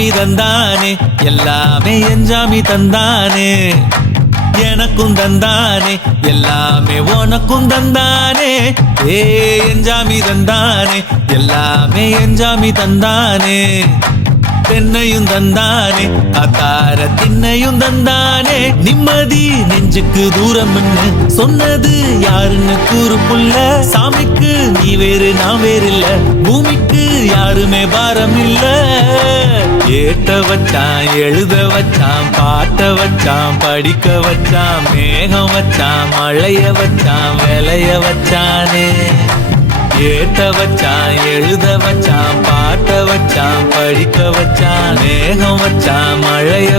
என்ஜாமி தந்தானே எல்லாமே என்ஜாமி தந்தானே எனக்கும் தந்தானே எல்லாமே உனக்கும் தந்தானே ஏ என்ஜாமி தந்தானே எல்லாமே என்ஜாமி தந்தானே தென்னையும் தந்தானே அத்தார திண்ணையும் தந்தானே நிம்மதி நெஞ்சுக்கு தூரம் சொன்னது யாருன்னு கூறு புள்ள சாமிக்கு நீ வேறு நான் வேறு இல்ல பூமிக்கு யாருமே பாரம் இல்ல ஏட்ட வச்சான் எழுத வச்சான் பாட்ட வச்சான் படிக்க வச்சான் மேகம் வச்சான் மழைய வச்சான் விளைய வச்சானே ஏட்ட வச்சான் எழுத வச்சான் பாட்ட வச்சான் படிக்க வச்சான் மேகம் வச்சான் மழைய